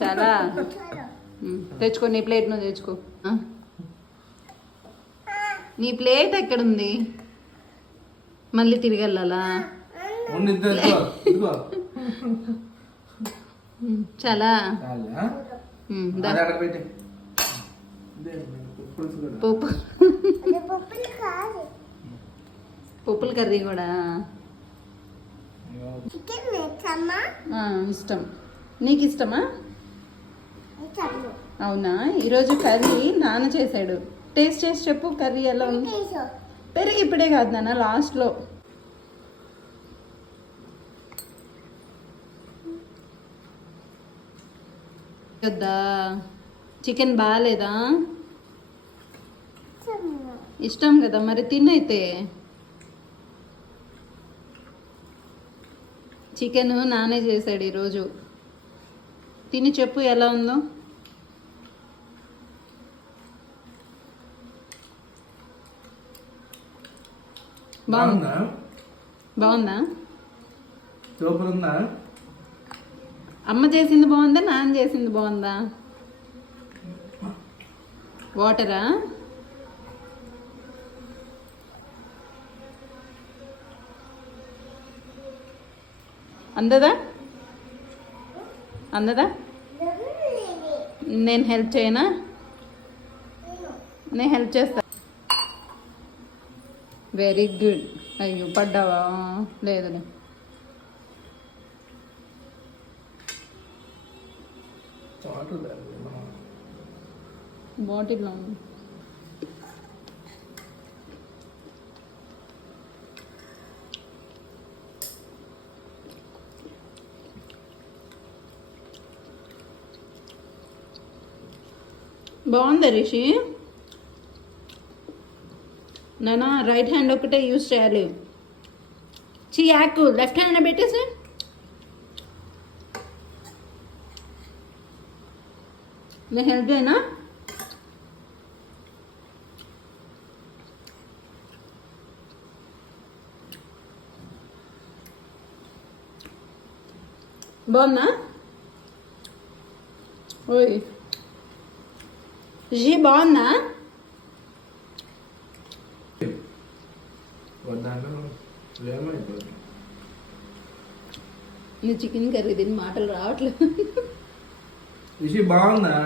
చాలా తెచ్చుకో, నీ ప్లేట్ నువ్వు తెచ్చుకో. నీ ప్లేట్ ఎక్కడుంది? మళ్ళీ తిరిగి వెళ్ళాలా? చాలా పప్పుల కర్రీ కూడా ఇష్టం. నీకు ఇష్టమా? అవునా? ఈరోజు కర్రీ నాన్న చేశాడు. టేస్ట్ చేసి చెప్పు, కర్రీ ఎలా ఉంది? పెరుగు ఇప్పుడే కాదు నాన్న, లాస్ట్లో. వద్దా? చికెన్ బాగాలేదా? ఇష్టం కదా, మరి తినైతే. చికెన్ నానే చేశాడు ఈరోజు. తిని చెప్పు ఎలా ఉందో. బాగుందా? బాగుందా? సూపర్ ఉందా? అమ్మ చేసింది బాగుందా, నాన్న చేసింది బాగుందా? వాటరా? అందదా? అందదా? నేను హెల్ప్ చేయనా? నేను హెల్ప్ చేస్తా. Very good. అయ్యో పడ్డావా? లేదులే. బాటిల్లో ఉంది. బాగుందా రిషి? నానా రైట్ హ్యాండ్ ఒకటే యూజ్ చేయాలి. చియాకు లెఫ్ట్ హ్యాండ్ పెట్టేసి. నేను హెల్ప్ చేయనా? బాగుందా? ఓయ్ జీ బాగుందా? నువ్వు చికెన్ కర్రీ తిని మాటలు రావట్లేదు. బాగుందా?